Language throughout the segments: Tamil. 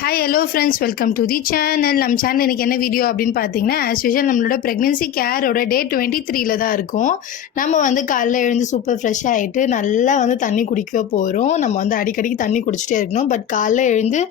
Hi hello friends, welcome to the channel. நம்ம சேனல் இன்றைக்கி என்ன வீடியோ அப்படின்னு பார்த்தீங்கன்னா, ஆஸ் யூஷுவல் நம்மளோட ப்ரெக்னென்சி கேரோட டே 23 தான் இருக்கும். நம்ம வந்து காலைல எழுந்து சூப்பர் ஃப்ரெஷ் ஆகிட்டு நல்லா வந்து தண்ணி குடிக்க போகிறோம். நம்ம வந்து அடிக்கடிக்கு தண்ணி குடிச்சிட்டே இருக்கணும். பட் காலைல எழுந்து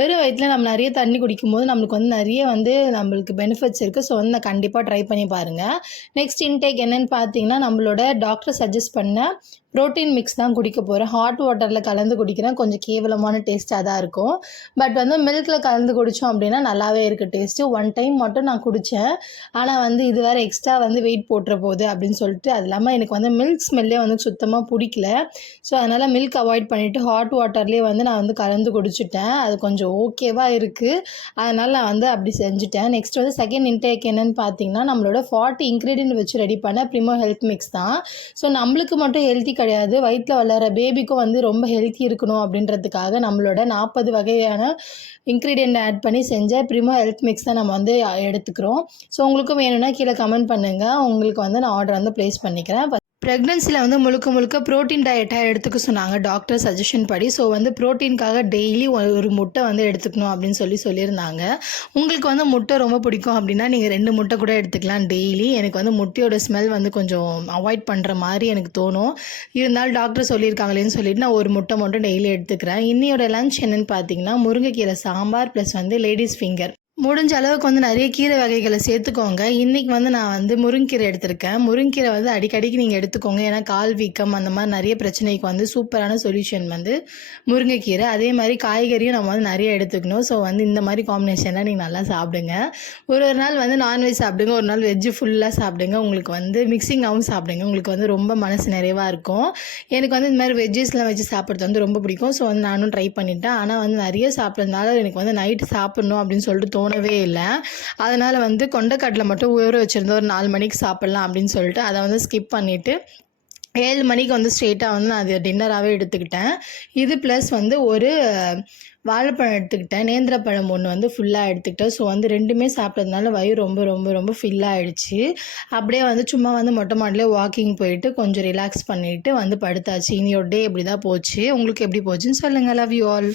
வெறும் வயிற்றில் நம்ம நிறைய தண்ணி குடிக்கும்போது நம்மளுக்கு வந்து நிறைய வந்து நம்மளுக்கு பெனிஃபிட்ஸ் இருக்குது. ஸோ வந்து நான் கண்டிப்பாக ட்ரை பண்ணி பாருங்கள். நெக்ஸ்ட் இன்டேக் என்னென்னு பார்த்தீங்கன்னா, நம்மளோட டாக்டர் சஜஸ்ட் பண்ண ப்ரோட்டீன் மிக்ஸ் தான் குடிக்க போகிறேன். ஹாட் வாட்டரில் கலந்து குடிக்கிறேன். கொஞ்சம் கேவலமான டேஸ்ட்டாக தான் இருக்கும். பட் வந்து மில்கில் கலந்து குடித்தோம் அப்படின்னா நல்லாவே இருக்குது டேஸ்ட்டு. ஒன் டைம் மட்டும் நான் குடித்தேன். ஆனால் வந்து இது வேறு எக்ஸ்ட்ரா வந்து வெயிட் போட்டுற போகுது அப்படின்னு சொல்லிட்டு, அது இல்லாமல் எனக்கு வந்து மில்க் ஸ்மெல்லே வந்து சுத்தமாக பிடிக்கல. ஸோ அதனால் மில்க் அவாய்ட் பண்ணிவிட்டு ஹாட் வாட்டர்லேயே வந்து நான் வந்து கலந்து குடிச்சிட்டேன். அது கொஞ்சம் ஓகேவாக இருக்குது. அதனால் நான் வந்து அப்படி செஞ்சுட்டேன். நெக்ஸ்ட் வந்து செகண்ட் இன்டேக் என்னென்னு பார்த்தீங்கன்னா, நம்மளோட 40 இன்க்ரீடியன்ட் வச்சு ரெடி பண்ண ப்ரிமோ ஹெல்த் மிக்ஸ் தான். ஸோ நம்மளுக்கு மட்டும் ஹெல்த்தி கிடையாது, வயிற்றில் வளர பேபிக்கும் வந்து ரொம்ப ஹெல்த்தி இருக்கணும் அப்படின்றதுக்காக நம்மளோட 40 வகையான இன்க்ரீடியன்ட் ஆட் பண்ணி செஞ்ச ப்ரிமோ ஹெல்த் மிக்ஸ் தான் நம்ம வந்து எடுத்துக்கிறோம். ஸோ உங்களுக்கும் வேணும்னா கீழே கமெண்ட் பண்ணுங்கள். உங்களுக்கு வந்து நான் ஆர்டர் வந்து ப்ளேஸ் பண்ணிக்கிறேன். ப்ரெக்னென்சியில் வந்து முழுக்க ப்ரோட்டீன் டயட்டாக எடுத்துக்க சொன்னாங்க டாக்டர் சஜஷன் படி. ஸோ வந்து ப்ரோட்டீனுக்காக டெய்லி ஒரு முட்டை வந்து எடுத்துக்கணும் அப்படின்னு சொல்லியிருந்தாங்க. உங்களுக்கு வந்து முட்டை ரொம்ப பிடிக்கும் அப்படின்னா நீங்கள் 2 முட்டை கூட எடுத்துக்கலாம் டெய்லி. எனக்கு வந்து முட்டையோட ஸ்மெல் வந்து கொஞ்சம் அவாய்ட் பண்ணுற மாதிரி எனக்கு தோணும். இருந்தாலும் டாக்டர் சொல்லியிருக்காங்களேன்னு சொல்லிட்டு நான் ஒரு முட்டை மட்டும் டெய்லி எடுத்துக்கிறேன். இன்னையோட லஞ்ச் என்னென்னு பார்த்தீங்கன்னா, முருங்கைக்கீரை சாம்பார் ப்ளஸ் வந்து லேடிஸ் ஃபிங்கர். முடிஞ்ச அளவுக்கு வந்து நிறைய கீரை வகைகளை சேர்த்துக்கோங்க. இன்றைக்கி வந்து நான் வந்து முருங்கீரை எடுத்திருக்கேன். முருங்கீரை வந்து அடிக்கடிக்கு நீங்கள் எடுத்துக்கோங்க. ஏன்னா கால் வீக்கம் அந்த மாதிரி நிறைய பிரச்சனைக்கு வந்து சூப்பரான சொல்யூஷன் வந்து முருங்கைக்கீரை. அதே மாதிரி காய்கறியும் நம்ம வந்து நிறைய எடுத்துக்கணும். ஸோ வந்து இந்த மாதிரி காம்பினேஷனில் நீங்கள் நல்லா சாப்பிடுங்க. ஒரு நாள் வந்து நான்வெஜ் சாப்பிடுங்க, ஒரு நாள் வெஜ்ஜு ஃபுல்லாக சாப்பிடுங்க. உங்களுக்கு வந்து மிக்சிங்காகவும் சாப்பிடுங்க. உங்களுக்கு வந்து ரொம்ப மனசு நிறைவாக இருக்கும். எனக்கு வந்து இந்த மாதிரி வெஜ்ஜஸ்லாம் வச்சு சாப்பிட்றது வந்து ரொம்ப பிடிக்கும். ஸோ வந்து நானும் ட்ரை பண்ணிட்டேன். ஆனால் வந்து நிறைய சாப்பிட்றதுனால எனக்கு வந்து நைட்டு சாப்பிட்ணும் அப்படின்னு சொல்லிட்டு தோணவே இல்லை. அதனால் வந்து கொண்டைக்கடலை மட்டும் ஊற வச்சுருந்தோம். ஒரு 4 மணிக்கு சாப்பிட்லாம் அப்படின்னு சொல்லிட்டு அதை வந்து ஸ்கிப் பண்ணிவிட்டு 7 மணிக்கு வந்து ஸ்ட்ரெயிட்டாக வந்து நான் அது டின்னராகவே எடுத்துக்கிட்டேன். இது ப்ளஸ் வந்து ஒரு வாழைப்பழம் எடுத்துக்கிட்டேன். நேந்திரப்பழம் ஒன்று வந்து ஃபுல்லாக எடுத்துக்கிட்டேன். ஸோ வந்து 2மே சாப்பிட்டதுனால வயிறு ரொம்ப ரொம்ப ரொம்ப ஃபில்லாகிடுச்சு. அப்படியே வந்து சும்மா வந்து மொட்டை மாடிலே வாக்கிங் போயிட்டு கொஞ்சம் ரிலாக்ஸ் பண்ணிவிட்டு வந்து படுத்தாச்சு. இனியோட டே இப்படி தான் போச்சு. உங்களுக்கு எப்படி போச்சுன்னு சொல்லுங்கள். Love you all.